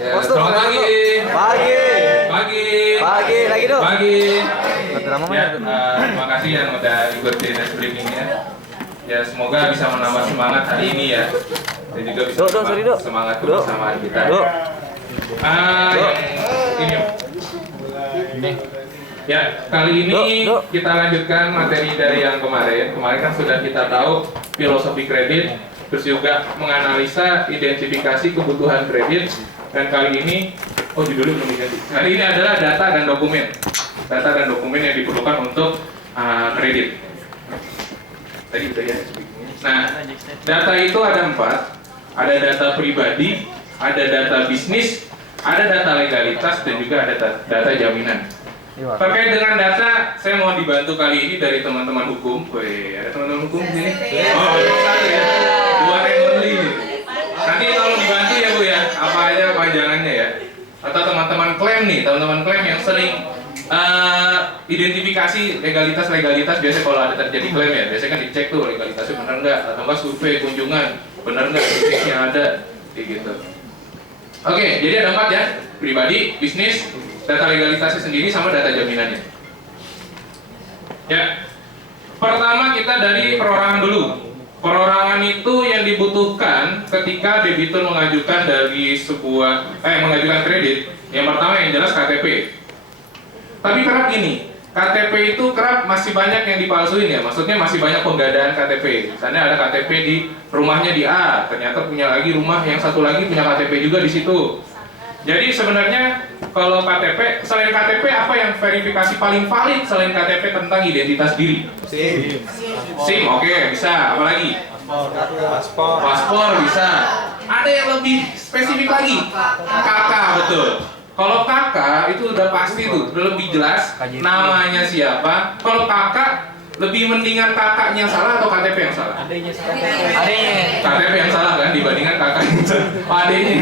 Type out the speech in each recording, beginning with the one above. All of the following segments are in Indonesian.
Ya, selamat pagi. Pagi. Pagi. Pagi lagi dong. Pagi. Drama Ya, mana? terima kasih yang udah ikut di next briefing-nya. Ya, semoga bisa menambah semangat hari ini ya. Dan juga bisa menambah semangat kebersamaan kita. Yang ini. Ya, kali ini kita lanjutkan materi dari yang kemarin. Kemarin kan sudah kita tahu filosofi kredit, terus juga menganalisa identifikasi kebutuhan kredit. Dan kali ini, judulnya belum diganti. Kali ini adalah data dan dokumen. Data dan dokumen yang diperlukan untuk kredit. Tadi udah ya. Nah, data itu ada 4. Ada data pribadi, ada data bisnis, ada data legalitas, dan juga ada data jaminan. Terkait dengan data, saya mau dibantu kali ini dari teman-teman hukum. Wih, ada teman-teman hukum di sini? Oh, satu ya. Dua only. Nanti tolong dibantu ya Bu ya, apa aja panjangannya ya. Atau teman-teman klaim nih, teman-teman klaim yang sering identifikasi legalitas biasanya kalau ada terjadi klaim ya, biasanya kan dicek tuh legalitasnya benar nggak, atau nggak survei kunjungan benar nggak bisnisnya ada, kayak gitu. Oke, jadi ada 4 ya, pribadi, bisnis, data legalitasnya sendiri sama data jaminannya. Ya, pertama kita dari perorangan dulu. Perorangan itu yang dibutuhkan ketika debitur mengajukan dari mengajukan kredit. Yang pertama yang jelas KTP. Tapi kerap gini, KTP itu kerap masih banyak yang dipalsuin ya. Maksudnya masih banyak penggadaan KTP. Misalnya ada KTP di rumahnya di A, ternyata punya lagi rumah yang satu lagi punya KTP juga di situ. Jadi sebenarnya kalau KTP, selain KTP apa yang verifikasi paling valid selain KTP tentang identitas diri? SIM, oke, bisa. Apa lagi? Paspor bisa. Ada yang lebih spesifik lagi? KK, betul. Kalau KK itu udah pasti tuh, udah lebih jelas namanya siapa. Kalau KK lebih mendingan kakaknya yang salah atau KTP yang salah? Adanya. KTP yang salah kan dibandingkan kakak yang salah. Adanya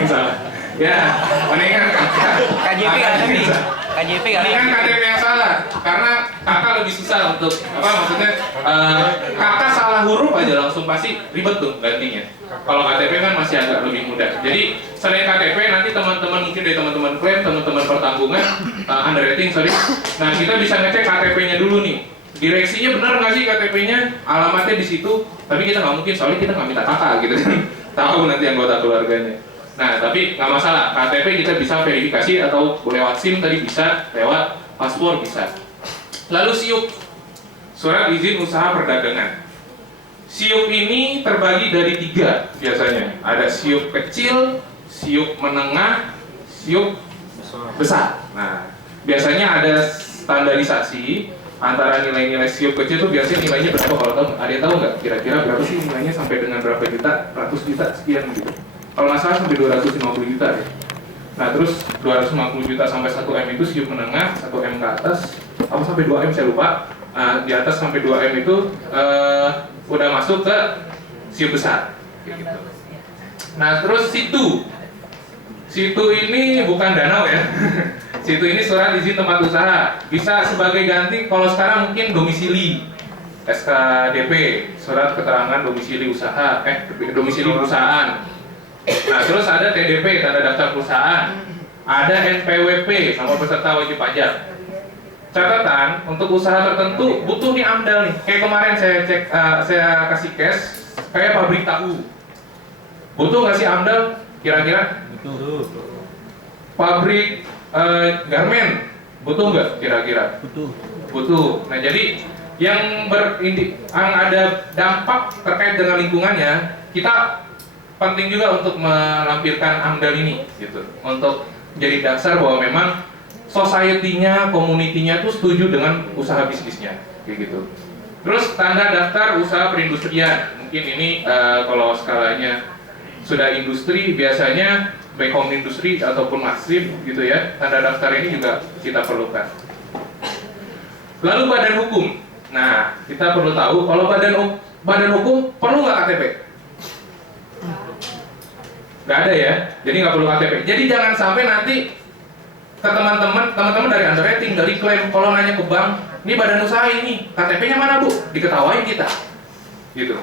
yang salah. Ya, mendingan kakak. KJP kan lebih. KJP kan. Mendingan KTP yang salah karena kakak lebih susah untuk maksudnya kakak salah huruf aja langsung pasti ribet tuh gantinya. Kalau KTP kan masih agak lebih mudah. Jadi selain KTP nanti teman-teman mungkin dari teman-teman klaim, teman-teman pertanggungan, underwriting sorry. Nah kita bisa ngecek KTP-nya dulu nih. Direksinya benar nggak sih KTP-nya? Alamatnya di situ. Tapi kita nggak mungkin soalnya kita nggak minta kakak gitu kan. Tahu nanti anggota keluarganya. Nah tapi nggak masalah. KTP kita bisa verifikasi atau lewat SIM tadi bisa, lewat paspor bisa. Lalu SIUP, surat izin usaha perdagangan. SIUP ini terbagi dari 3 biasanya. Ada SIUP kecil, SIUP menengah, SIUP besar. Nah, biasanya ada standarisasi antara nilai-nilai SIUP kecil itu biasanya nilainya berapa kalau tahu? Ada yang tahu nggak? Kira-kira berapa sih nilainya sampai dengan berapa juta? Ratus juta sekian gitu. Kalau nggak salah sampai 250 juta ya. Nah, terus 250 juta sampai 1M itu SIUP menengah, 1M ke atas, apa sampai 2M saya lupa. Di atas sampai 2M itu udah masuk ke SIUP besar gitu. Nah terus situ ini bukan danau ya. Situ ini surat izin tempat usaha, bisa sebagai ganti kalau sekarang mungkin domisili, SKDP, surat keterangan domisili usaha, domisili perusahaan. Nah terus ada TDP, tanda daftar perusahaan, ada NPWP, nomor peserta wajib pajak. Catatan untuk usaha tertentu butuh nih AMDAL nih. Kayak kemarin saya cek, saya kasih cash kayak pabrik tahu. Butuh nggak sih AMDAL? Kira-kira? Butuh. Pabrik garmen butuh nggak? Kira-kira? Butuh. Nah jadi yang ada dampak terkait dengan lingkungannya, kita penting juga untuk melampirkan AMDAL ini, gitu. Untuk jadi dasar bahwa memang society-nya, community-nya tuh setuju dengan usaha bisnisnya, kayak gitu. Terus tanda daftar usaha perindustrian, mungkin ini kalau skalanya sudah industri biasanya baik home industri ataupun masif gitu ya. Tanda daftar ini juga kita perlukan. Lalu badan hukum. Nah, kita perlu tahu kalau badan hukum perlu nggak KTP? Nggak ada ya. Jadi nggak perlu KTP. Jadi jangan sampai nanti ke teman-teman dari underwriting, dari klaim, kalau nanya ke bank, ini badan usaha ini, KTP-nya mana Bu? Diketawain kita, gitu.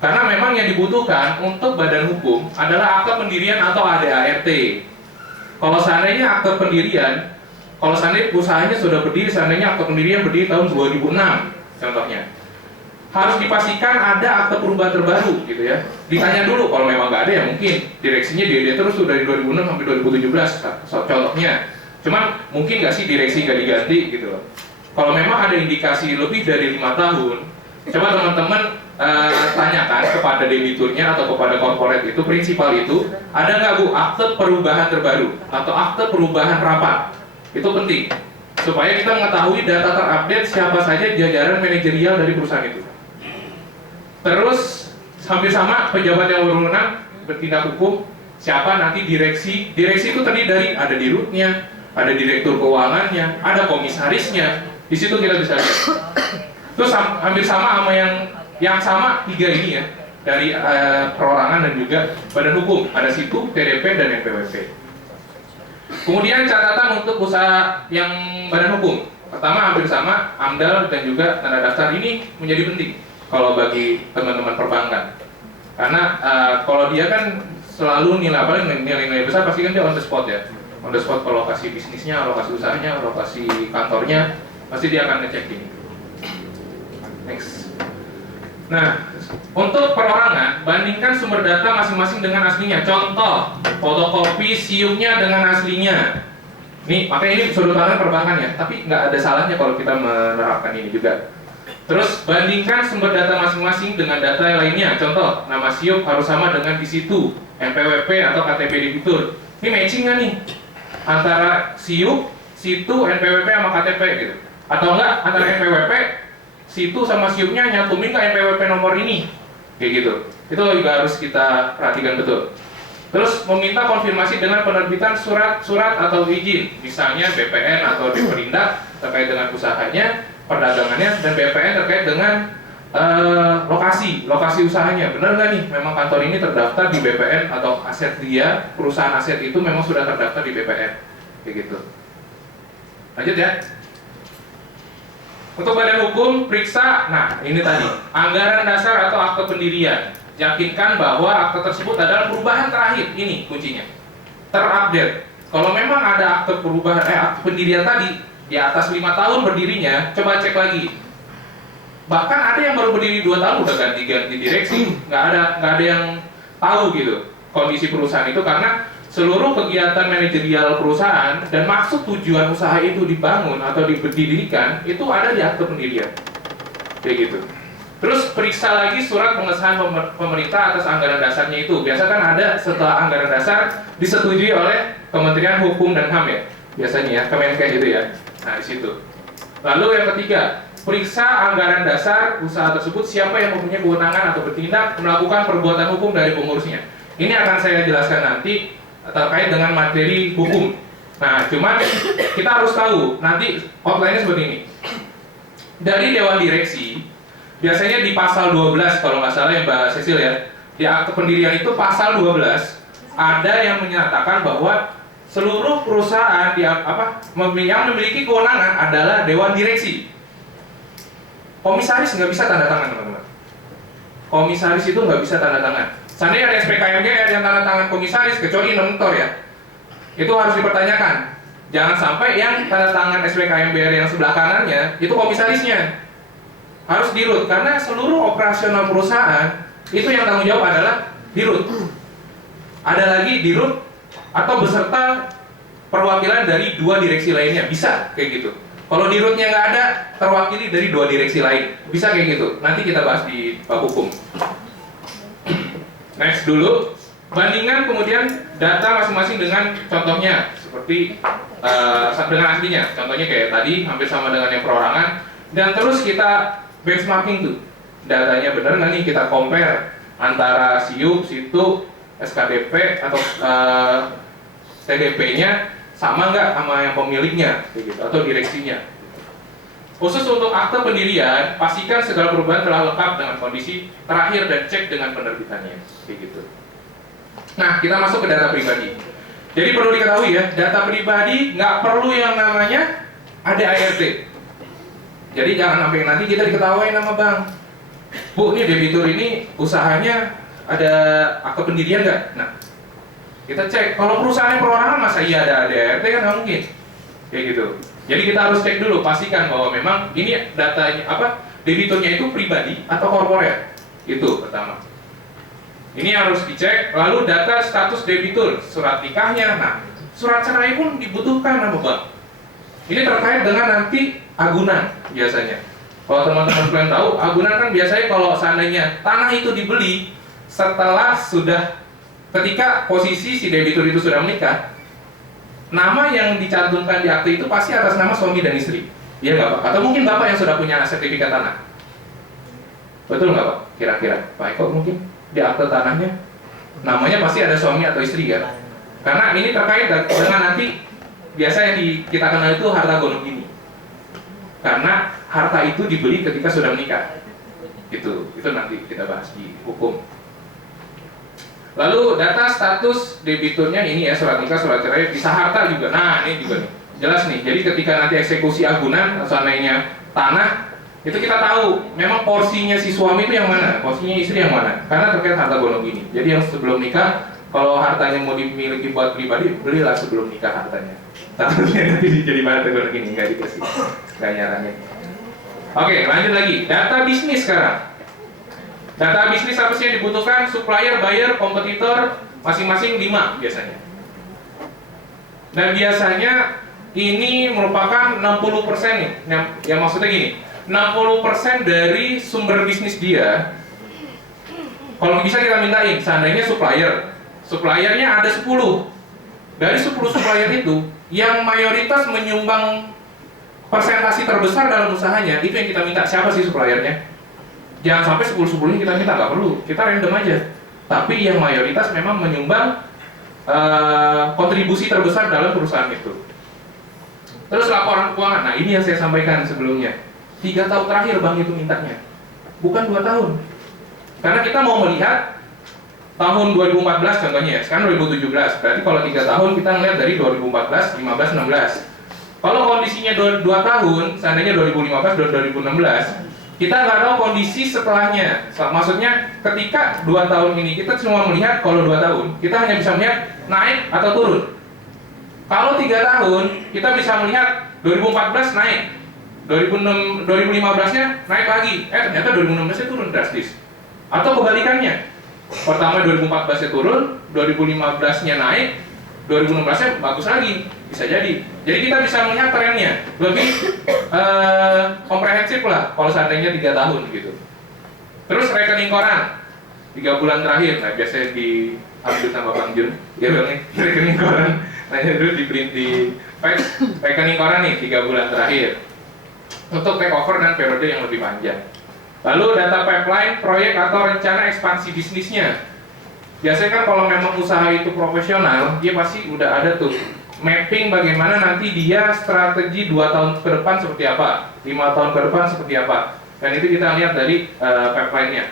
Karena memang yang dibutuhkan untuk badan hukum adalah akte pendirian atau ADART. Kalau seandainya akte pendirian, kalau seandainya usahanya sudah berdiri, seandainya akte pendirian berdiri tahun 2006, contohnya, harus dipastikan ada akte perubahan terbaru, gitu ya. Ditanya dulu, kalau memang nggak ada ya mungkin direksinya dia terus tuh dari 2006 sampai 2017, contohnya. Cuman mungkin nggak sih direksi nggak diganti, gitu loh. Kalau memang ada indikasi lebih dari 5 tahun, coba teman-teman tanyakan kepada debiturnya atau kepada korporat itu, prinsipal itu, ada nggak Bu akte perubahan terbaru atau akte perubahan rapat? Itu penting supaya kita mengetahui data terupdate siapa saja jajaran manajerial dari perusahaan itu. Terus hampir sama pejabat yang berwenang bertindak hukum, siapa nanti direksi. Direksi itu terdiri dari ada dirutnya, ada direktur keuangannya, ada komisarisnya. Di situ kita bisa lihat. Terus hampir sama yang sama 3 ini ya, dari perorangan dan juga badan hukum, ada situ, TDP dan NPWP. Kemudian catatan untuk usaha yang badan hukum, pertama hampir sama, AMDAL dan juga tanda daftar ini menjadi penting kalau bagi teman-teman perbankan. Karena kalau dia kan selalu nilai besar pasti kan dia on the spot ya, on the spot kalau lokasi bisnisnya, lokasi usahanya, lokasi kantornya, pasti dia akan ngecek ini. Next. Nah, untuk perorangan, bandingkan sumber data masing-masing dengan aslinya. Contoh, fotokopi siupnya dengan aslinya. Nih, makanya ini sudut pandang perbankan ya, tapi nggak ada salahnya kalau kita menerapkan ini juga. Terus, bandingkan sumber data masing-masing dengan data lainnya. Contoh, nama siup harus sama dengan di situ, NPWP atau KTP debitur. Ini matching nggak nih? Antara siup, situ, NPWP sama KTP gitu. Atau enggak, antara NPWP, situ sama siupnya nyatuin ke NPWP nomor ini, kayak gitu. Itu juga harus kita perhatikan betul. Terus meminta konfirmasi dengan penerbitan surat atau izin, misalnya BPN atau Deperindak terkait dengan usahanya, perdagangannya, dan BPN terkait dengan lokasi usahanya. Benar nggak nih? Memang kantor ini terdaftar di BPN atau aset dia, perusahaan aset itu memang sudah terdaftar di BPN, kayak gitu. Lanjut ya. Untuk badan hukum, periksa, nah ini tadi, anggaran dasar atau akte pendirian. Yakinkan bahwa akte tersebut adalah perubahan terakhir, ini kuncinya. Terupdate. Kalau memang ada akte perubahan, akte pendirian tadi, di atas 5 tahun berdirinya, coba cek lagi. Bahkan ada yang baru berdiri 2 tahun, udah ganti-ganti direksi, nggak ada yang tahu gitu, kondisi perusahaan itu, karena seluruh kegiatan manajerial perusahaan dan maksud tujuan usaha itu dibangun atau didirikan itu ada di akte pendirian, kayak gitu. Terus periksa lagi surat pengesahan pemerintah atas anggaran dasarnya itu. Biasa kan ada setelah anggaran dasar disetujui oleh Kementerian Hukum dan HAM ya, biasanya ya, Kemenkes gitu ya. Nah di situ. Lalu yang ketiga, periksa anggaran dasar usaha tersebut, siapa yang mempunyai kewenangan atau bertindak melakukan perbuatan hukum dari pengurusnya. Ini akan saya jelaskan nanti terkait dengan materi hukum. Nah, cuman kita harus tahu nanti outline-nya seperti ini. Dari Dewan Direksi, biasanya di pasal 12 kalau nggak salah ya Mbak Cecil ya, di akte pendirian itu pasal 12 ada yang menyatakan bahwa seluruh perusahaan yang memiliki kewenangan adalah Dewan Direksi. Komisaris nggak bisa tanda tangan teman-teman. Komisaris itu nggak bisa tanda tangan. Seandainya ada SPKMGR yang tanda tangan komisaris, kecuali inventor ya, itu harus dipertanyakan. Jangan sampai yang tanda tangan SPKMGR yang sebelah kanannya itu komisarisnya. Harus dirut, karena seluruh operasional perusahaan itu yang tanggung jawab adalah dirut. Ada lagi dirut atau beserta perwakilan dari 2 direksi lainnya, bisa kayak gitu. Kalau dirutnya nggak ada, terwakili dari 2 direksi lain, bisa kayak gitu. Nanti kita bahas di bab hukum. Next dulu, bandingkan kemudian data masing-masing dengan contohnya seperti dengan aslinya. Contohnya kayak tadi hampir sama dengan yang perorangan, dan terus kita benchmarking tuh datanya benar nggak nih, kita compare antara siup, situ, SKDP atau TDP-nya sama nggak sama yang pemiliknya, kayak gitu, atau direksinya. Khusus untuk akte pendirian, pastikan segala perubahan telah lengkap dengan kondisi terakhir dan cek dengan penerbitannya, kayak gitu. Nah, kita masuk ke data pribadi. Jadi perlu diketahui ya, data pribadi nggak perlu yang namanya ADART. Jadi jangan sampai nanti kita diketawain sama bank. Bu, ini debitur ini usahanya ada akte pendirian nggak? Nah, kita cek. Kalau perusahaannya perorangan masa iya ada ADRT kan nggak mungkin. Kayak gitu. Jadi kita harus cek dulu, pastikan bahwa memang ini datanya debiturnya itu pribadi atau korporat. Itu pertama. Ini harus dicek. Lalu data status debitur, surat nikahnya. Nah, surat cerai pun dibutuhkan sama bank. Ini terkait dengan nanti agunan biasanya. Kalau teman-teman kalian tahu, agunan kan biasanya kalau seandainya tanah itu dibeli setelah sudah ketika posisi si debitur itu sudah menikah, nama yang dicantumkan di akte itu pasti atas nama suami dan istri. Iya nggak Pak? Atau mungkin Bapak yang sudah punya sertifikat tanah. Betul nggak Pak? Kira-kira Pak Eko mungkin di akte tanahnya namanya pasti ada suami atau istri kan? Karena ini terkait dengan nanti biasa yang kita kenal itu harta gonogini gini. Karena harta itu dibeli ketika sudah menikah. Itu nanti kita bahas di hukum. Lalu data status debiturnya ini ya, surat nikah, surat cerai, bisa harta juga. Nah, ini juga nih. Jelas nih. Jadi ketika nanti eksekusi agunan seandainya tanah, itu kita tahu memang porsinya si suami itu yang mana, porsinya istri yang mana. Karena terkait harta gonogini. Jadi yang sebelum nikah, kalau hartanya mau dimiliki buat pribadi, belilah sebelum nikah hartanya. Takutnya nanti jadi harta gonogini, nggak dikasih, nggak nyaranin. Oke, lanjut lagi. Data bisnis sekarang. Data bisnis apa sih yang dibutuhkan? Supplier, buyer, kompetitor, masing-masing 5 biasanya. Dan biasanya ini merupakan 60% nih. Yang maksudnya gini, 60% dari sumber bisnis dia. Kalau bisa kita mintain, seandainya supplier. Suppliernya ada 10. Dari 10 supplier itu, yang mayoritas menyumbang persentasi terbesar dalam usahanya, itu yang kita minta. Siapa sih suppliernya? Jangan sampai 10-10 kita minta, nggak perlu. Kita random aja. Tapi yang mayoritas memang menyumbang kontribusi terbesar dalam perusahaan itu. Terus laporan keuangan. Nah, ini yang saya sampaikan sebelumnya. 3 tahun terakhir bank itu mintanya. Bukan 2 tahun. Karena kita mau melihat tahun 2014 contohnya ya. Sekarang 2017. Berarti kalau 3 tahun kita melihat dari 2014, 15, 16. Kalau kondisinya 2 tahun, seandainya 2015 dan 2016, kita nggak tahu kondisi setelahnya. Maksudnya ketika 2 tahun ini kita cuma melihat kalau 2 tahun, kita hanya bisa melihat naik atau turun. Kalau 3 tahun, kita bisa melihat 2014 naik, 2015-nya naik lagi. Ternyata 2016-nya turun drastis. Atau kebalikannya. Pertama 2014-nya turun, 2015-nya naik, 2016-nya bagus lagi. Bisa jadi. Jadi kita bisa melihat trennya lebih komprehensif lah kalau seandainya 3 tahun gitu. Terus rekening koran 3 bulan terakhir, nah biasanya diambil sama Bang Jun, dia bilang nih rekening koran, nanya dulu di print di fax, rekening koran nih 3 bulan terakhir untuk take over dan periode yang lebih panjang. Lalu data pipeline, proyek atau rencana ekspansi bisnisnya. Biasanya kan kalau memang usaha itu profesional, dia pasti udah ada tuh mapping bagaimana nanti dia strategi 2 tahun ke depan seperti apa, 5 tahun ke depan seperti apa. Dan itu kita lihat dari pipeline-nya.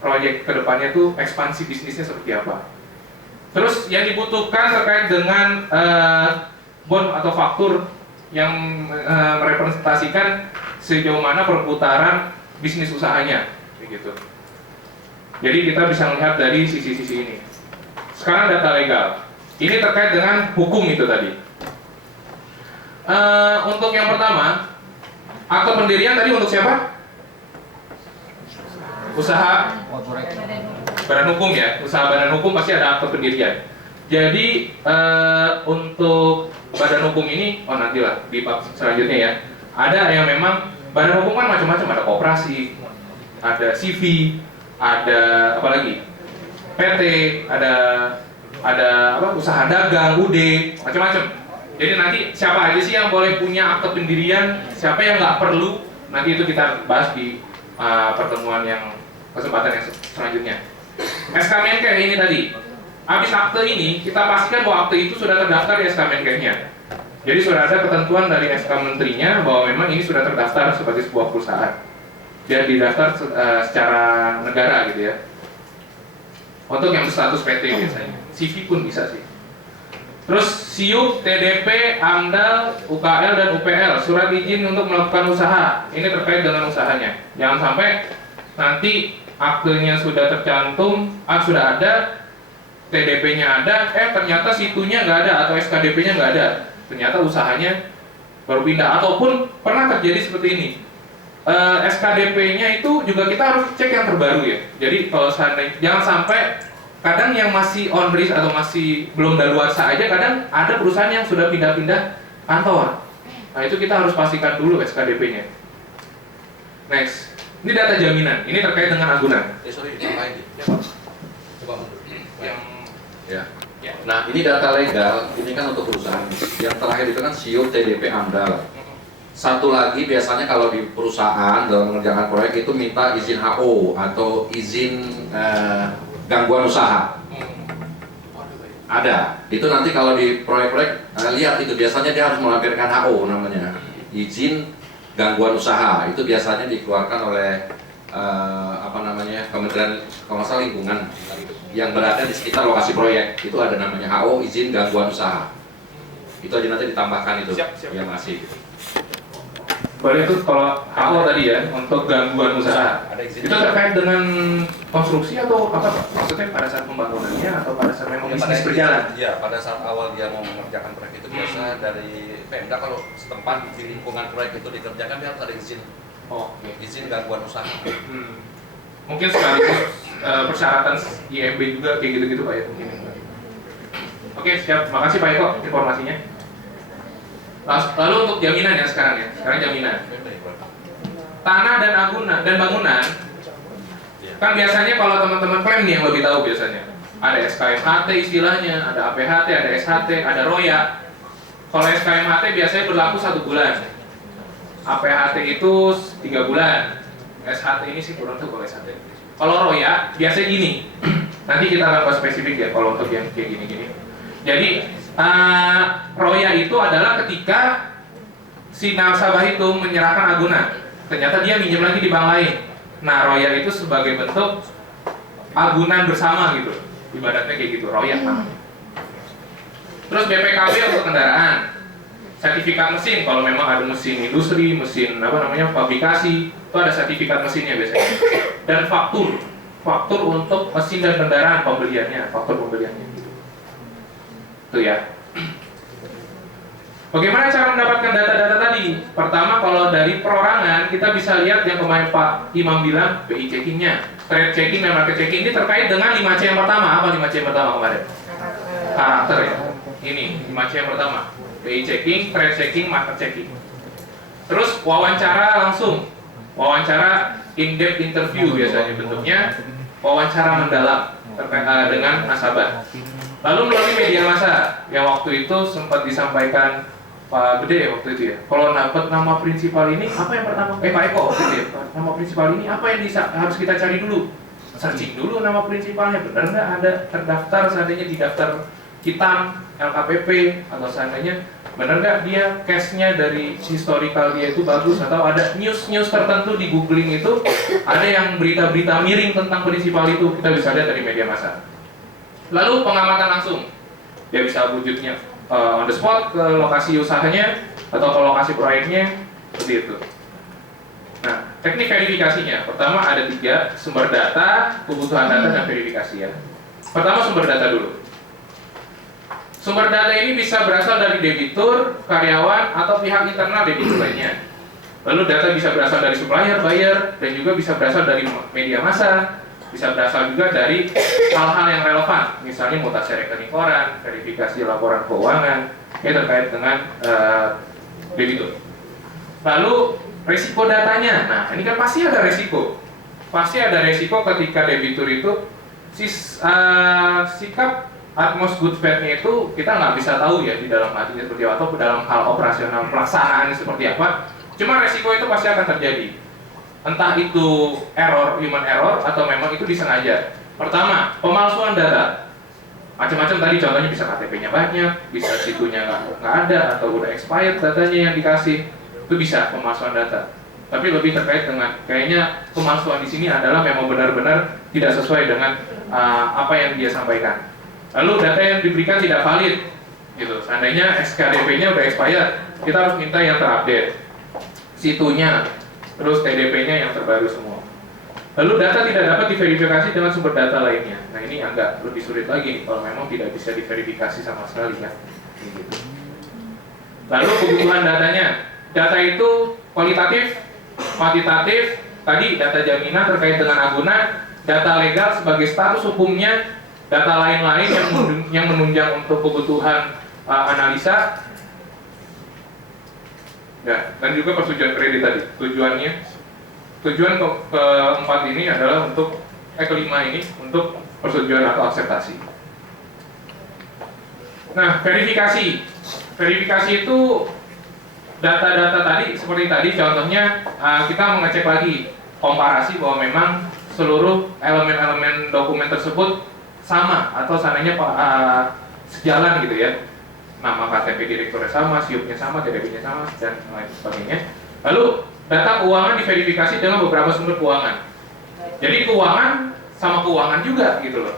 Proyek ke depannya tuh ekspansi bisnisnya seperti apa. Terus yang dibutuhkan terkait dengan bond atau faktur yang merepresentasikan sejauh mana perputaran bisnis usahanya, begitu. Jadi kita bisa melihat dari sisi-sisi ini. Sekarang data legal. Ini terkait dengan hukum itu tadi. Untuk yang pertama, akte pendirian tadi untuk siapa? Usaha badan hukum ya. Usaha badan hukum pasti ada akte pendirian. Jadi untuk badan hukum ini, nantilah di bab selanjutnya ya. Ada yang memang badan hukum kan macam-macam, ada koperasi, ada CV, ada apa lagi? PT, ada usaha dagang, UD, macam-macam. Jadi nanti siapa aja sih yang boleh punya akte pendirian, siapa yang nggak perlu, nanti itu kita bahas di pertemuan yang kesempatan yang selanjutnya. SK Menkes ini tadi, habis akte ini kita pastikan bahwa akte itu sudah terdaftar di SK Menkesnya. Jadi sudah ada ketentuan dari SK Menterinya bahwa memang ini sudah terdaftar sebagai sebuah perusahaan. Dia didaftar secara negara gitu ya. Untuk yang status PT biasanya, CV pun bisa sih. Terus SIUP, TDP, AMDAL, UKL dan UPL, surat izin untuk melakukan usaha. Ini terkait dengan usahanya. Jangan sampai nanti aktenya sudah tercantum, sudah ada, TDP-nya ada, ternyata situnya nggak ada atau SKDP-nya nggak ada, ternyata usahanya baru pindah, ataupun pernah terjadi seperti ini. SKDP-nya itu juga kita harus cek yang terbaru ya. Jadi kalau seandainya jangan sampai kadang yang masih on risk atau masih belum daluarsa aja, kadang ada perusahaan yang sudah pindah-pindah kantor. Nah itu kita harus pastikan dulu SKDP-nya. Next, ini data jaminan. Ini terkait dengan agunan. Sorry, tambahin. Ya, Pak. Coba mundur. Yang Ya. Nah, ini data legal, ini kan untuk perusahaan. Yang terakhir itu kan SIO TDP AMDAL. Satu lagi biasanya kalau di perusahaan dalam mengerjakan proyek itu minta izin HO atau izin gangguan usaha. Ada. Itu nanti kalau di proyek-proyek lihat itu biasanya dia harus melampirkan HO namanya. Izin gangguan usaha. Itu biasanya dikeluarkan oleh Kementerian Komersial Lingkungan yang berada di sekitar lokasi proyek. Itu ada namanya HO izin gangguan usaha. Itu aja nanti ditambahkan itu. Siap. Ya masih. Boleh itu kalau HO tadi ya untuk gangguan usaha. Itu terkait dengan konstruksi atau apa Pak? Maksudnya pada saat pembangunannya atau pada saat memang bisnis berjalan? Ya, pada saat awal dia mau mengerjakan proyek itu biasa dari Pemda kalau setempat di lingkungan proyek itu dikerjakan dia harus ada izin. Oke. Izin gangguan usaha. Mungkin sekaligus persyaratan IMB juga kayak gitu-gitu Pak ya mungkin. Oke, siap. Makasih Pak Eko informasinya. Lalu untuk jaminan ya sekarang ya. Sekarang jaminan. Tanah dan agunan dan bangunan. Kan biasanya kalau teman-teman klaim nih yang lebih tahu biasanya. Ada SKMHT istilahnya, ada APHT, ada SHT, ada ROYA. Kalau SKMHT biasanya berlaku 1 bulan. APHT itu 3 bulan. SHT ini sih kurang tuh kalau SHT. Kalau ROYA biasanya gini. Nanti kita akan bahas spesifik ya kalau untuk yang kayak gini-gini. Jadi ROYA itu adalah ketika si nasabah itu menyerahkan agunan, ternyata dia minjem lagi di bank lain. Nah, ROYA itu sebagai bentuk agunan bersama gitu, ibaratnya kayak gitu, ROYA namanya. Terus BPKB untuk kendaraan, sertifikat mesin kalau memang ada mesin industri, mesin fabrikasi, itu ada sertifikat mesinnya biasanya. Dan faktur untuk mesin dan kendaraan pembeliannya, faktur pembeliannya. Itu ya. Bagaimana cara mendapatkan data-data tadi? Pertama, kalau dari perorangan kita bisa lihat yang kemarin Pak Imam bilang BI checkingnya, trade checking dan market checking ini terkait dengan 5C yang pertama. Apa 5C yang pertama kemarin? Karakter ya. Ini 5C yang pertama. BI checking, trade checking, market checking. Terus wawancara langsung, wawancara in-depth interview biasanya bentuknya, wawancara mendalam terkait dengan nasabah. Lalu melalui media massa yang waktu itu sempat disampaikan Pak Gede ya waktu itu ya. Kalau dapat nama prinsipal ini apa yang pertama? Pak Eko waktu itu ya. Nama prinsipal ini apa yang harus kita cari dulu? Searching dulu nama prinsipalnya benar nggak ada terdaftar seandainya di daftar hitam LKPP atau seandainya benar nggak dia cashnya dari historical dia itu bagus atau ada news tertentu di googling itu ada yang berita-berita miring tentang prinsipal itu kita bisa lihat dari media massa. Lalu pengamatan langsung, dia bisa wujudnya on the spot ke lokasi usahanya atau ke lokasi proyeknya, seperti itu. Nah, teknik verifikasinya, pertama ada 3, sumber data, kebutuhan data, dan verifikasi ya. Pertama sumber data dulu. Sumber data ini bisa berasal dari debitur, karyawan, atau pihak internal debitur lainnya. Lalu data bisa berasal dari supplier, buyer, dan juga bisa berasal dari media massa. Bisa berasal juga dari hal-hal yang relevan, misalnya mutasi rekening koran, verifikasi laporan keuangan, yang terkait dengan debitur. Lalu risiko datanya, nah ini kan pasti ada risiko. Pasti ada risiko ketika debitur itu sikap atmos good faith-nya itu kita nggak bisa tahu ya di dalam hatinya seperti apa atau dalam hal operasional pelaksanaan seperti apa. Cuma risiko itu pasti akan terjadi. Entah itu human error atau memang itu disengaja. Pertama, pemalsuan data. Macam-macam tadi contohnya bisa KTP-nya banyak, bisa situnya nggak ada atau udah expired datanya yang dikasih. Itu bisa pemalsuan data. Tapi lebih terkait dengan kayaknya pemalsuan di sini adalah memang benar-benar tidak sesuai dengan apa yang dia sampaikan. Lalu data yang diberikan tidak valid. Gitu. Seandainya SKDP-nya udah expired, kita harus minta yang terupdate. Situnya terus TDP-nya yang terbaru semua. Lalu data tidak dapat diverifikasi dengan sumber data lainnya. Nah ini agak lebih sulit lagi kalau memang tidak bisa diverifikasi sama sekali kan. Gitu. Lalu kebutuhan datanya, data itu kualitatif, kuantitatif, tadi data jaminan terkait dengan agunan, data legal sebagai status hukumnya, data lain-lain yang menunjang untuk kebutuhan analisa, ya, dan juga persetujuan kredit tadi. Tujuan keempat ini adalah untuk kelima ini untuk persetujuan atau akseptasi. Nah, verifikasi itu data-data tadi seperti tadi contohnya kita mengecek lagi komparasi bahwa memang seluruh elemen-elemen dokumen tersebut sama atau seandainya sejalan gitu ya. Nama KTP direkturnya sama, SIUP-nya sama, TDP-nya sama, dan lain sebagainya. Lalu data keuangan diverifikasi dengan beberapa sumber keuangan. Jadi keuangan sama keuangan juga gitu loh.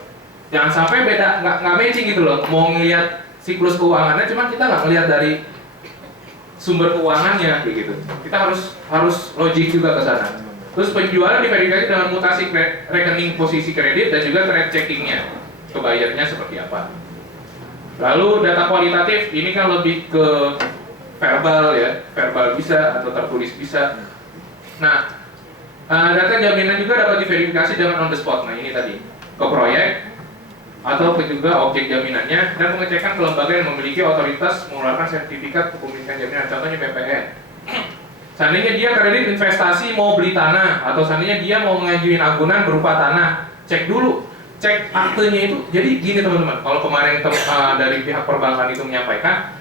Jangan sampai beda, nggak matching gitu loh. Mau ngelihat siklus keuangannya, cuman kita nggak ngelihat dari sumber keuangannya gitu. Kita harus logik juga ke sana. Terus penjualan diverifikasi dengan mutasi rekening posisi kredit dan juga trade checkingnya, kebayarnya seperti apa. Lalu data kualitatif ini kan lebih ke verbal ya, verbal bisa atau tertulis bisa. Nah, data jaminan juga dapat diverifikasi dengan on the spot. Nah ini tadi ke proyek atau juga objek jaminannya dan pengecekan ke lembaga yang memiliki otoritas mengeluarkan sertifikat kepemilikan jaminan. Contohnya BPN. Seandainya dia kredit investasi mau beli tanah atau seandainya dia mau mengajuin agunan berupa tanah, cek dulu, cek aktenya itu. Jadi gini teman-teman, kalau kemarin dari pihak perbankan itu menyampaikan,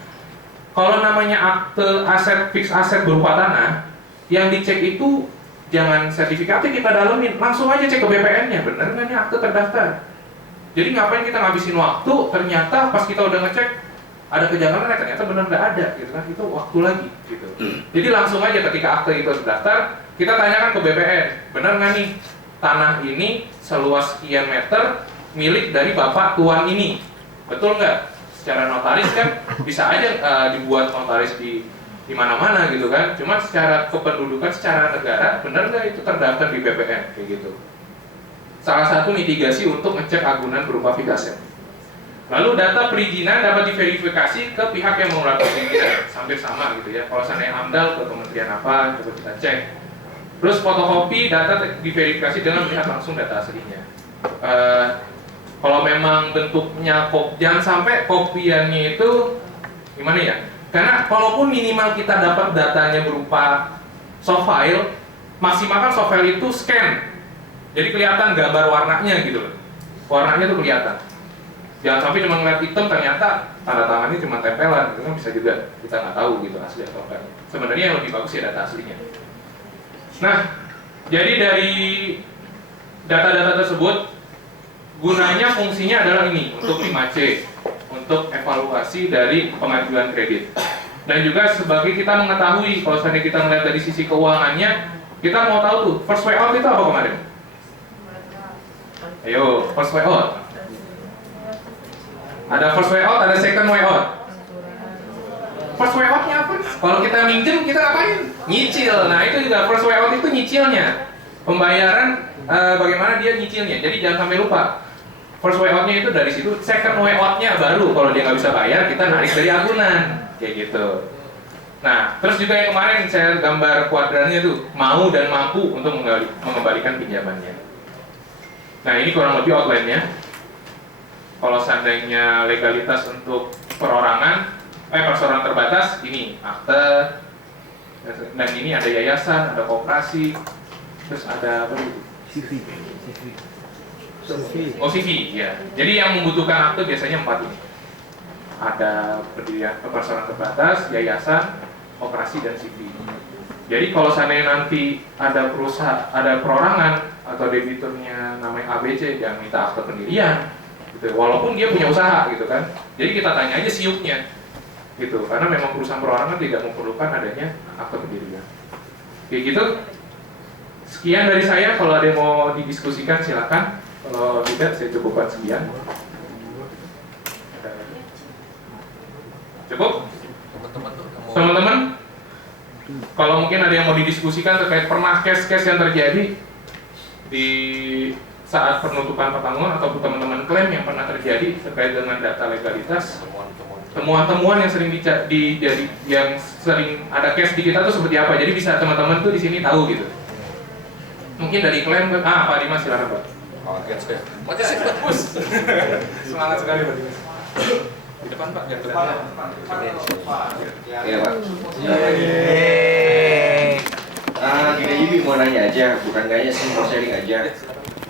kalau namanya akte aset fix aset berupa tanah, yang dicek itu jangan sertifikatnya kita dalemin, langsung aja cek ke BPN-nya, bener nggak nih akte terdaftar. Jadi ngapain kita ngabisin waktu, ternyata pas kita udah ngecek ada kejanggalan, ternyata benar nggak ada, gitu kan? Itu waktu lagi, gitu. Jadi langsung aja ketika akte itu terdaftar, kita tanyakan ke BPN, benar nggak nih tanah ini seluas sekian meter milik dari bapak tuan ini, betul nggak? Secara notaris kan bisa aja dibuat notaris di mana-mana gitu kan. Cuma secara kependudukan, secara negara, benar nggak itu terdaftar di BPN kayak gitu. Salah satu mitigasi untuk ngecek agunan berupa fix aset. Lalu data perizinan dapat diverifikasi ke pihak yang mengeluarkan perizinan, hampir sama gitu ya. Kalau seandainya AMDAL ke kementerian apa, coba kita cek. Terus fotokopi data diverifikasi dengan melihat langsung data aslinya. Kalau memang bentuknya jangan sampai kopiannya itu gimana ya? Karena walaupun minimal kita dapat datanya berupa soft file, maksimalkan soft file itu scan. Jadi kelihatan gambar warnanya gitu loh. Warnanya tuh kelihatan. Jangan sampai cuma ngeliat hitam ternyata tanda tangannya cuma tempelan, itu kan bisa juga kita nggak tahu gitu asli atau enggak. Sebenarnya yang lebih bagus ya data aslinya. Nah, jadi dari data-data tersebut gunanya fungsinya adalah ini untuk 5C, untuk evaluasi dari pengajuan kredit. Dan juga sebagai kita mengetahui kalau seandainya kita melihat dari sisi keuangannya, kita mau tahu tuh first way out itu apa kemarin? Ayo, first way out. Ada first way out, ada second way out. First way out-nya apa? Kalau kita minjem, kita ngapain? Nyicil. Nah itu juga first way out itu nyicilnya. Pembayaran bagaimana dia nyicilnya. Jadi jangan sampai lupa. First way out-nya itu dari situ. Second way out-nya baru kalau dia nggak bisa bayar, kita narik dari agunan. Kayak gitu. Nah, terus juga yang kemarin saya gambar kuadrannya tuh, mau dan mampu untuk mengembalikan pinjamannya. Nah ini kurang lebih outline-nya. Kalau seandainya legalitas untuk perorangan, perseroan terbatas, ini akte, dan ini ada yayasan, ada koperasi, terus ada apa itu? Oh CV, ya. Jadi yang membutuhkan akte biasanya 4 ini. Ada pendirian perseroan terbatas, yayasan, koperasi, dan CV. Jadi kalau seandainya nanti ada perusahaan, ada perorangan atau debiturnya namanya ABC, jangan minta akte pendirian. Gitu. Walaupun dia punya usaha gitu kan, jadi kita tanya aja SIUP-nya gitu, karena memang perusahaan perorangan tidak memerlukan adanya akte pendirian. Kayak gitu. Sekian dari saya, kalau ada yang mau didiskusikan silakan, kalau tidak saya cukupkan sekian. Cukup? Teman-teman, kalau mungkin ada yang mau didiskusikan terkait pernah case-case yang terjadi, di saat penutupan pertanggungan ataupun teman-teman klaim yang pernah terjadi terkait dengan data legalitas, temuan-temuan yang sering yang sering ada case di kita tuh seperti apa. Jadi bisa teman-teman tuh di sini tahu gitu. Mungkin dari klaim Pak Dimas silakan Pak. Oke, bagus. Semangat sekali Pak Dimas. Di depan Pak, biar kelihatan. Iya Pak. Gini Jibi mau nanya aja, bukan nanya sih, mau sharing aja.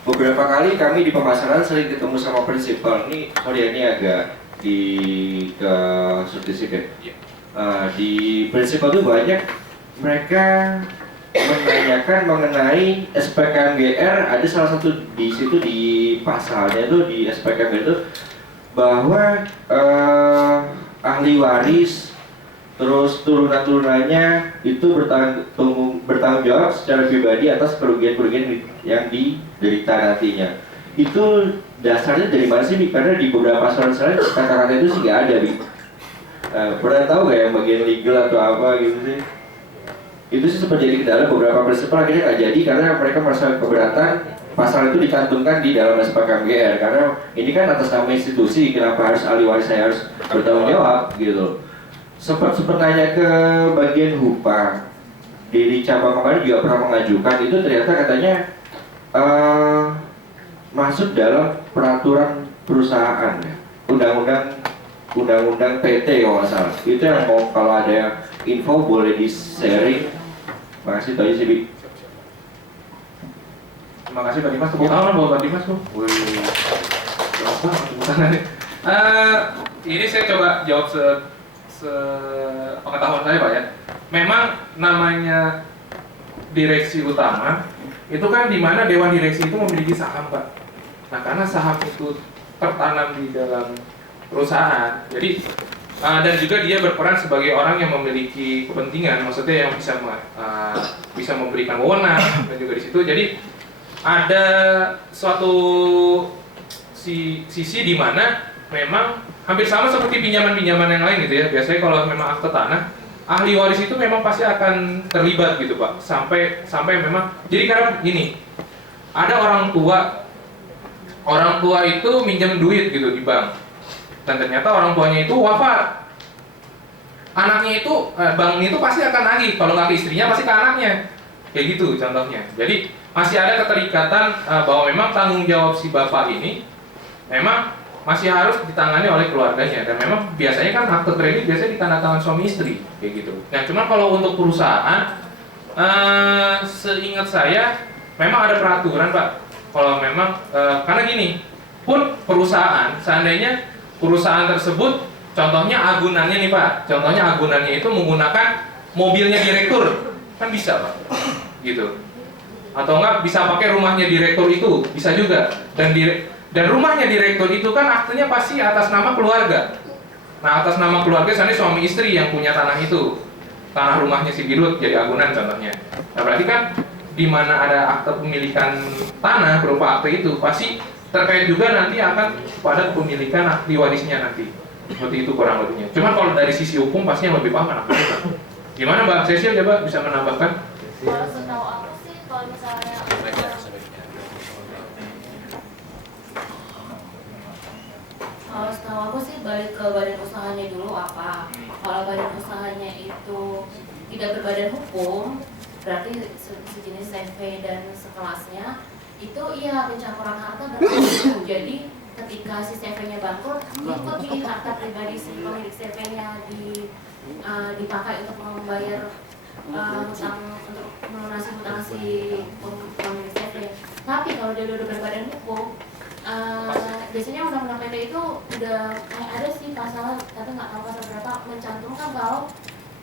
Beberapa kali kami di pemasaran sering ketemu sama prinsipal. Sorry ini agak ke subdisip ya. Di prinsipal itu banyak mereka menanyakan mengenai SPKMGR. Ada salah satu di situ di pasalnya tuh di SPKMGR itu bahwa ahli waris terus turunan-turunannya itu bertanggung jawab secara pribadi atas kerugian-kerugian yang diderita nantinya. Itu dasarnya dari mana sih, Bi? Karena di beberapa asuransi kata-kata itu sih nggak ada, Bi. Pernah tahu nggak yang bagian legal atau apa gitu sih? Itu sih sempat jadi kendala beberapa prinsipal, akhirnya nggak jadi karena mereka merasa keberatan pasal itu dicantumkan di dalam SPKMGR. Karena ini kan atas nama institusi, kenapa harus ahli waris saya harus bertanggung jawab gitu. Sempat nanya ke bagian HUPA di cabang kemarin juga pernah mengajukan itu, ternyata katanya masuk dalam peraturan perusahaan ya, undang-undang PT kalau nggak salah. Itu yang mau, kalau ada yang info boleh di sharing. Makasih, itu aja sih, Bi. Terima kasih Pak Dimas. Tepuk tangan buat Pak Dimas Bu. Ini saya coba jawab pengetahuan saya Pak ya. Memang namanya direksi utama itu kan di mana dewan direksi itu memiliki saham Pak. Nah karena saham itu tertanam di dalam perusahaan, jadi dan juga dia berperan sebagai orang yang memiliki kepentingan, maksudnya yang bisa memberikan wewenang dan juga di situ. Jadi ada suatu sisi di mana memang hampir sama seperti pinjaman-pinjaman yang lain gitu ya. Biasanya kalau memang akte tanah, ahli waris itu memang pasti akan terlibat gitu Pak. Sampai memang, jadi karena gini, ada orang tua itu minjem duit gitu di bank, dan ternyata orang tuanya itu wafat. Anaknya itu, bank itu pasti akan nagih, kalau nggak ke istrinya pasti ke anaknya. Kayak gitu contohnya. Jadi masih ada keterikatan bahwa memang tanggung jawab si bapak ini memang masih harus ditangani oleh keluarganya, dan memang biasanya kan akte kredit biasanya ditandatangan suami istri kayak gitu. Nah cuma kalau untuk perusahaan, seingat saya memang ada peraturan Pak. Kalau memang karena gini, pun perusahaan seandainya perusahaan tersebut contohnya agunannya nih Pak, contohnya agunannya itu menggunakan mobilnya direktur, kan bisa Pak, gitu. Atau enggak bisa pakai rumahnya direktur itu, bisa juga. Dan rumahnya direktur itu kan aktenya pasti atas nama keluarga. Nah atas nama keluarga seandainya suami istri yang punya tanah itu, tanah rumahnya si Dirut jadi agunan contohnya. Nah berarti kan di mana ada akte pemilikan tanah berupa akte itu pasti terkait juga nanti akan pada kepemilikan ahli warisnya nanti. Seperti itu kurang lebihnya. Cuman kalau dari sisi hukum pasti yang lebih paham anak kita. Gimana Mbak Cecil, coba bisa menambahkan? Kalau setahu aku sih kalau misalnya kalau setahu aku sih balik ke badan usahanya dulu apa. Kalau badan usahanya itu tidak berbadan hukum, berarti sejenis CV dan sekelasnya itu iya pencampuran harta berarti. Jadi ketika si CV-nya bangkrut, ikut di harta pribadi si pemilik CV-nya dipakai untuk membayar hutang, untuk melunasi hutang si pemilik CV. Tapi kalau dia udah berbadan hukum, biasanya undang-undang PT itu udah ada sih pasal, tapi nggak tahu pasal berapa, mencantumkan kalau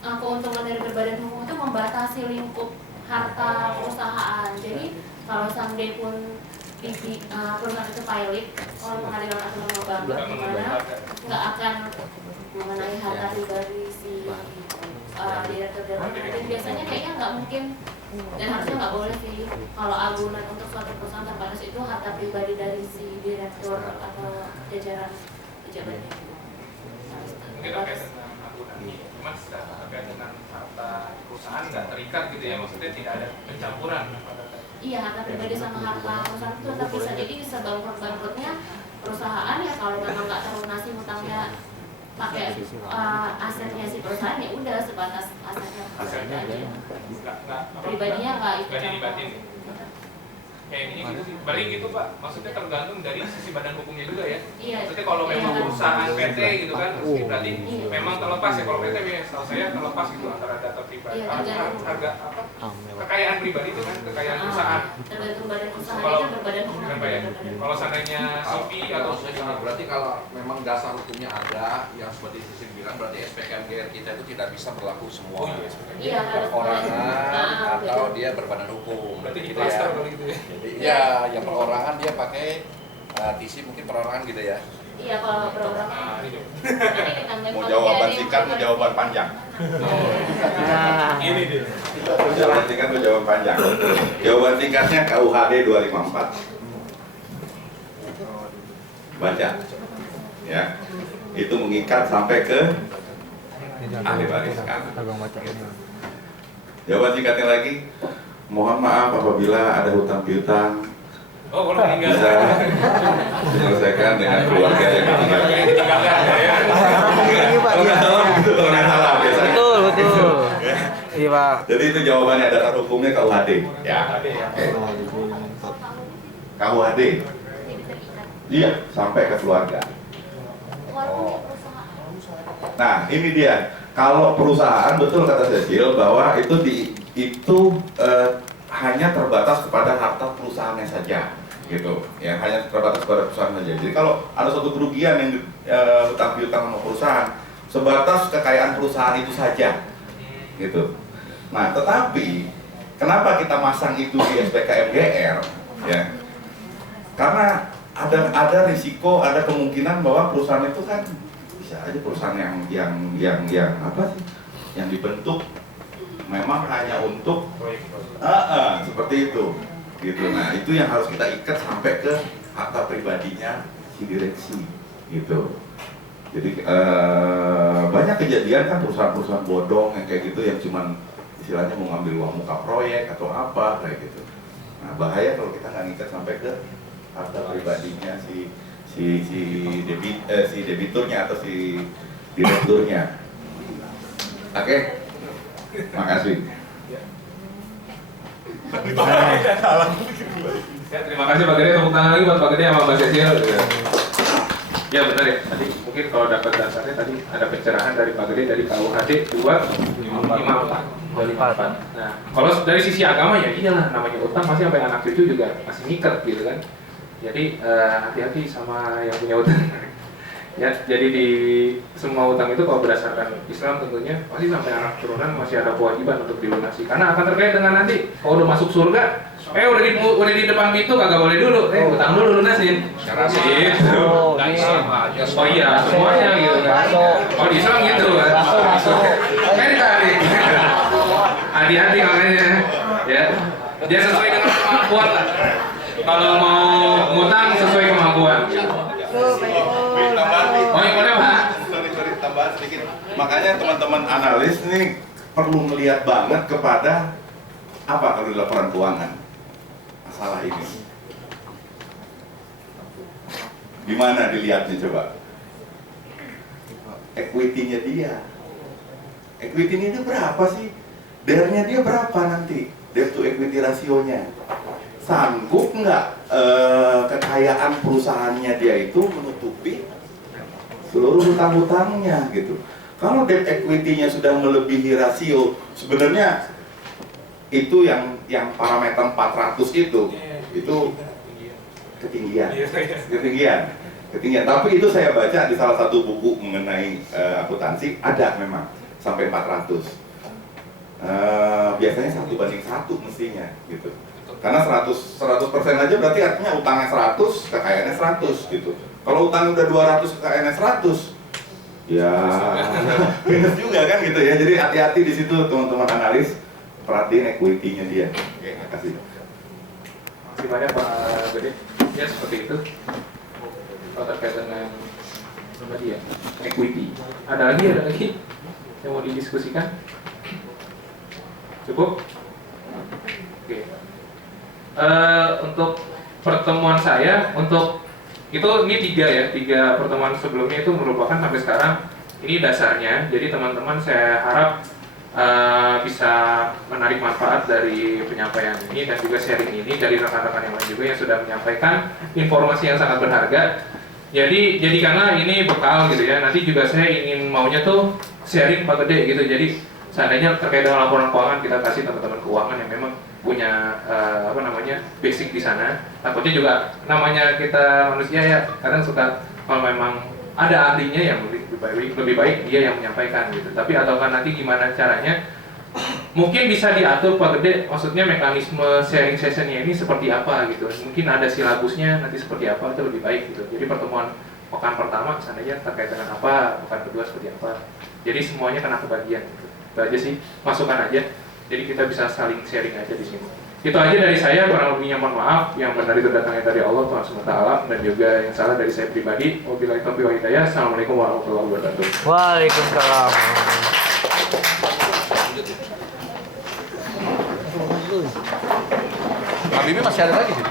keuntungan dari berbadan hukum itu membatasi lingkup harta perusahaan. Jadi kalau someday pun perusahaan itu pilot oleh pengadilan atau lembaga gimana, nggak akan mengenai harta pribadi si direktur-direktur. Dan biasanya kayaknya nggak mungkin dan harusnya nggak boleh sih kalau agunan untuk suatu perusahaan terbatas itu harta pribadi dari si direktur atau jajaran pejabatnya. Mungkin terkait dengan agunan ini, cuma terkait dengan harta perusahaan nggak terikat gitu ya, maksudnya tidak ada pencampuran pada Iya, harta pribadi sama harta perusahaan itu tetap bisa. Jadi bisa bangkrutnya perusahaan ya kalau memang nggak terlunasi hutangnya pakai asetnya si perusahaan ya udah sebatas asetnya Asetnya aja. nggak Pribadinya nggak ikut nggak dilibatin. Kayak ini gitu sih. Berarti gitu Pak, maksudnya tergantung dari sisi badan hukumnya juga ya. Iya. Maksudnya kalau memang Iya. perusahaan PT gitu kan, berarti Iya. memang terlepas ya kalau PT ya, setahu saya terlepas gitu antara data pribadi, Iya, tergantung. harga apa, kekayaan pribadi itu kan, kekayaan perusahaan. Tergantung badan usahanya Kalau kan berbadan hukum. kan Pak ya, kalau seandainya CV atau berarti kalau memang dasar hukumnya ada yang seperti Sisin bilang, berarti SPKMGR kita itu tidak bisa berlaku semua. Oh iya, Iya, harus Perorangan atau dia berbadan hukum. berarti di gitu cluster ya. kalau gitu ya. Jadi ya, yang perorangan dia pakai TC mungkin perorangan gitu ya. Iya, kalau perorangan. Nah, ini Jadi kita Mau jawaban singkat, mau jawaban panjang. ini dia. Jawaban singkat, mau jawaban panjang. Jawaban singkatnya KUHD 254. Baca. Ya. Itu mengikat sampai ke ahli waris kan. Jawaban singkatnya lagi, mohon maaf apabila ada hutang piutang Oh, kalau meninggal. bisa diselesaikan dengan keluarga yang ditinggalkan. Ini Pak, Kalau nggak iya. salah begitu, kalau nggak salah biasanya. Betul, betul. Iya Pak. Jadi itu jawabannya, dasar hukumnya KUHD. Ya. KUHD. Iya, sampai ke keluarga. Walaupun di perusahaan. Nah, ini dia. Kalau perusahaan, betul kata Cecil bahwa itu hanya terbatas kepada harta perusahaannya saja, gitu. Ya, hanya terbatas kepada perusahaan saja. Jadi kalau ada suatu kerugian yang hutang piutang sama perusahaan, sebatas kekayaan perusahaan itu saja, gitu. Nah, tetapi kenapa kita masang itu di SPKMGR? Ya, karena ada risiko, ada kemungkinan bahwa perusahaan itu kan bisa aja perusahaan yang apa sih, yang dibentuk memang hanya untuk seperti itu, gitu. Nah, itu yang harus kita ikat sampai ke harta pribadinya si direksi, gitu. Jadi banyak kejadian kan perusahaan-perusahaan bodong yang kayak gitu, yang cuman istilahnya mau ngambil uang muka proyek atau apa kayak gitu. Nah, bahaya kalau kita nggak ngikat sampai ke harta pribadinya si debiturnya atau si direkturnya. Oke, makasih. Ya, terima kasih Pak Gede, tepuk tangan lagi buat Pak Gede sama Mbak Cecil. Ya benar ya, tadi mungkin kalau dapat dasarnya tadi ada pencerahan dari Pak Gede dari KUHD 254. Nah, kalau dari sisi agama ya iyalah, namanya utang pasti sampai anak cucu juga masih ngikat gitu kan. Jadi hati-hati sama yang punya utang. Ya, jadi di semua utang itu kalau berdasarkan Islam tentunya pasti sampai anak turunan masih ada kewajiban untuk dilunasi. Karena akan terkait dengan nanti kalau udah masuk surga, udah di depan pintu kagak boleh dulu, utang dulu lunasin. Gitu. Oh, Oh iya, semuanya gitu kan. Oh di Islam gitu kan. Kayak ditarik. Hati-hati makanya. Ya, dia sesuai dengan kemampuan lah. Kalau mau ngutang sesuai kemampuan. Oh iya boleh Pak. Sorry, tambahan sedikit. Makanya teman-teman analis nih perlu melihat banget kepada apa kalau di laporan keuangan masalah ini. Gimana dilihatnya coba? Equity-nya dia. Equity-nya itu berapa sih? DER-nya dia berapa nanti? Debt to equity rasionya. Sanggup nggak kekayaan perusahaannya dia itu menutupi seluruh hutang-hutangnya gitu. Kalau debt equity-nya sudah melebihi rasio, sebenarnya itu yang parameter 400 itu ketinggian. Tapi itu saya baca di salah satu buku mengenai akuntansi ada memang sampai 400. Biasanya 1:1 mestinya gitu. Karena 100% aja berarti artinya utangnya 100, kekayaannya 100 gitu. Kalau utangnya udah 200, kekayaannya 100, ya minus juga kan gitu ya. Jadi hati-hati di situ teman-teman analis, perhatiin equity-nya dia. Oke, makasih. Terima kasih banyak Pak Gede. Ya seperti itu. Kalau terkait dengan tadi ya, equity. Ada lagi yang mau didiskusikan? Cukup? Oke. untuk pertemuan saya untuk itu ini tiga pertemuan sebelumnya itu merupakan sampai sekarang ini dasarnya. Jadi teman-teman saya harap bisa menarik manfaat dari penyampaian ini dan juga sharing ini dari rekan-rekan yang lain juga yang sudah menyampaikan informasi yang sangat berharga. Jadi karena ini bekal gitu ya, nanti juga saya ingin maunya tuh sharing Pak Gede gitu. Jadi seandainya terkait dengan laporan keuangan kita kasih teman-teman keuangan yang memang punya basic di sana. Takutnya juga namanya kita manusia ya, kadang suka kalau memang ada ahlinya yang lebih baik dia yang menyampaikan gitu. Tapi ataukah nanti gimana caranya? Mungkin bisa diatur Pak Gede, maksudnya mekanisme sharing sessionnya ini seperti apa gitu. Mungkin ada silabusnya nanti seperti apa itu lebih baik gitu. Jadi pertemuan pekan pertama seandainya terkait dengan apa, pekan kedua seperti apa. Jadi semuanya kena kebagian gitu. Itu aja sih, masukan aja. Jadi kita bisa saling sharing aja di sini. Itu aja dari saya, kurang lebihnya mohon maaf. Yang benar itu datangnya dari Allah Tuhan SWT, dan juga yang salah dari saya pribadi. Wabillahi taufiq wal hidayah. Assalamualaikum warahmatullahi wabarakatuh. Waalaikumsalam. Habibie masih ada lagi sih.